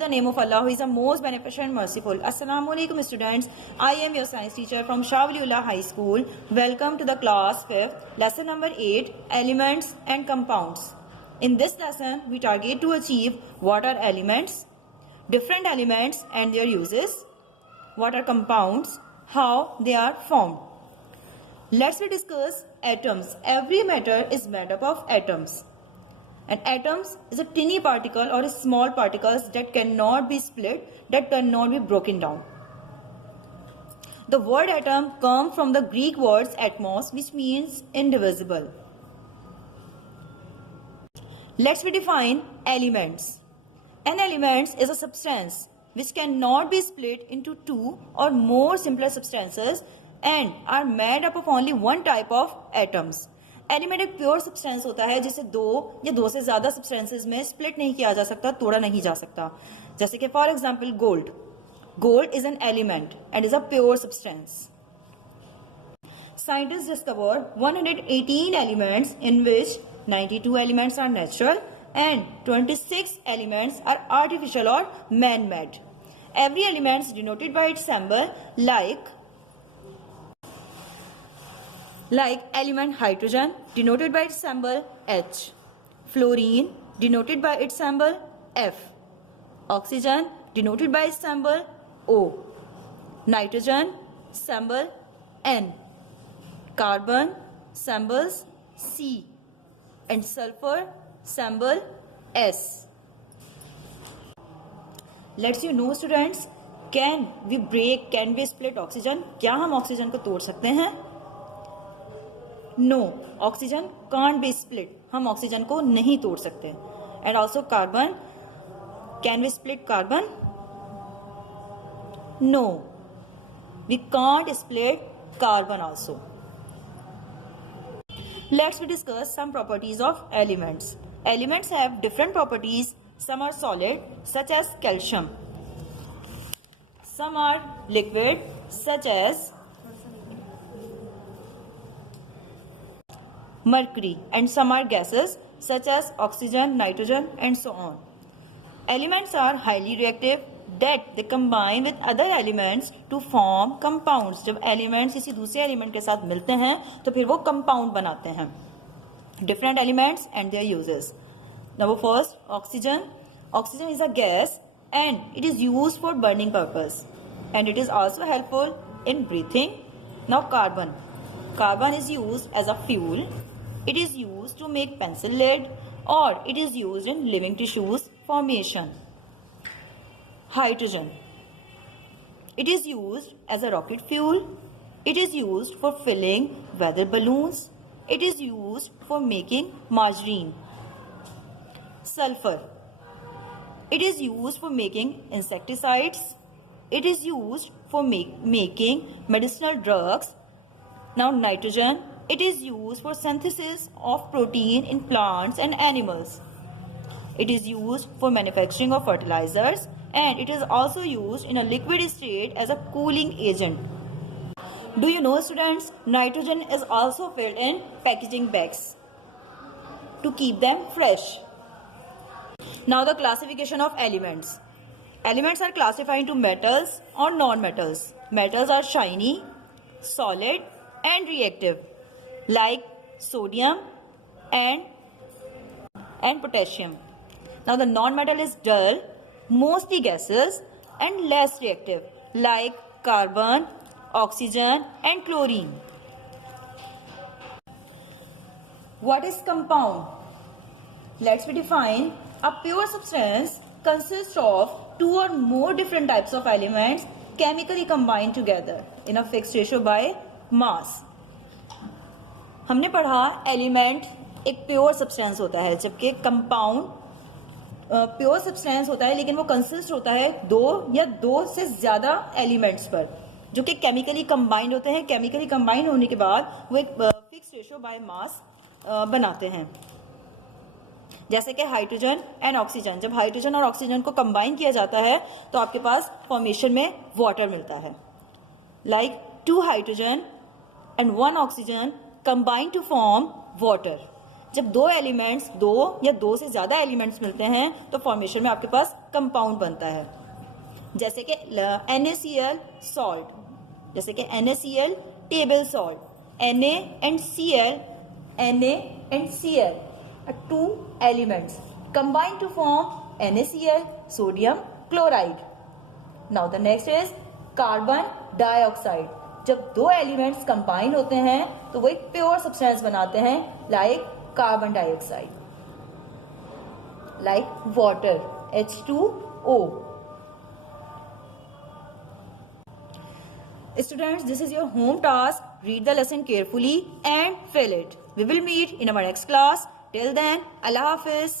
the name of Allah, who is the most beneficent and merciful. Assalamu alaikum students. I am your science teacher from Shah Waliullah High School. Welcome to the class 5th, lesson number 8, elements and compounds. In this lesson, we target to achieve what are elements, different elements and their uses, what are compounds, how they are formed. Let's discuss atoms. Every matter is made up of atoms. And atoms is a tiny particle or small particles that cannot be split, that cannot be broken down. The word atom comes from the Greek words atmos, which means indivisible. Let's define elements. An element is a substance which cannot be split into two or more simpler substances and are made up of only one type of atoms. Element एक pure substance होता है जिसे दो या दो से ज्यादा substances में स्प्लिट नहीं किया जा सकता, तोड़ा नहीं जा सकता. जैसे कि for example gold is an element and is a pure substance. Scientists discovered 118 elements in which 92 elements are natural and 26 elements are artificial or man-made. Every element is denoted by its symbol like element hydrogen denoted by its symbol H, fluorine denoted by its symbol F, oxygen denoted by its symbol O, nitrogen symbol N, carbon symbols C, and sulfur symbol S. Let's students, can we split oxygen? क्या हम oxygen को तोड़ सकते हैं? No, oxygen can't be split. हम oxygen को नहीं तोड़ सकते. And also carbon, can we split carbon? No, we can't split carbon also. Let's discuss some properties of elements. Elements have different properties. Some are solid, such as calcium. Some are liquid, such as mercury, and some are gases, such as oxygen, nitrogen, and so on. Elements are highly reactive, that they combine with other elements to form compounds. जब elements किसी दूसरे element के साथ मिलते हैं तो फिर वो compound बनाते हैं. Different elements and their uses. Now first, oxygen. Oxygen is a gas and it is used for burning purpose, and it is also helpful in breathing. Now carbon. Carbon is used as a fuel. It is used to make pencil lead, or it is used in living tissues formation. Hydrogen. It is used as a rocket fuel. It is used for filling weather balloons. It is used for making margarine. Sulfur. It is used for making insecticides. It is used for making medicinal drugs. Now nitrogen. It is used for synthesis of protein in plants and animals. It is used for manufacturing of fertilizers, and it is also used in a liquid state as a cooling agent. Do you know students, nitrogen is also filled in packaging bags to keep them fresh. Now the classification of elements. Elements are classified into metals or non-metals. Metals are shiny, solid, and reactive, like sodium and potassium. Now the non-metal is dull, mostly gases, and less reactive, like carbon, oxygen, and chlorine. What is compound? Let's define. A pure substance consists of two or more different types of elements chemically combined together in a fixed ratio by mass. हमने पढ़ा element एक pure substance होता है, जबकि compound pure substance होता है लेकिन वो कंसिस्ट होता है दो या दो से ज्यादा एलिमेंट्स पर, जो कि केमिकली कंबाइंड होते हैं. केमिकली कंबाइंड होने के बाद वो एक फिक्स रेशियो बाय मास बनाते हैं. जैसे कि हाइड्रोजन एंड ऑक्सीजन. जब हाइड्रोजन और ऑक्सीजन को कंबाइन किया जाता है तो आपके पास फॉर्मेशन में वाटर मिलता है. Like 2 hydrogen and 1 oxygen combine to form water. जब दो एलिमेंट्स, दो या दो से ज्यादा एलिमेंट्स मिलते हैं तो फॉर्मेशन में आपके पास कंपाउंड बनता है। जैसे कि NaCl सॉल्ट, जैसे कि NaCl table salt, Na and Cl are two elements combined to form NaCl, sodium chloride. Now the next is carbon dioxide. जब दो एलिमेंट्स कंबाइन होते हैं तो वो एक प्योर सब्सटेंस बनाते हैं, like carbon dioxide, like water H2O। Students, this is your home task. Read the lesson carefully and fill it. We will meet in our next class. Till then, Allah Hafiz.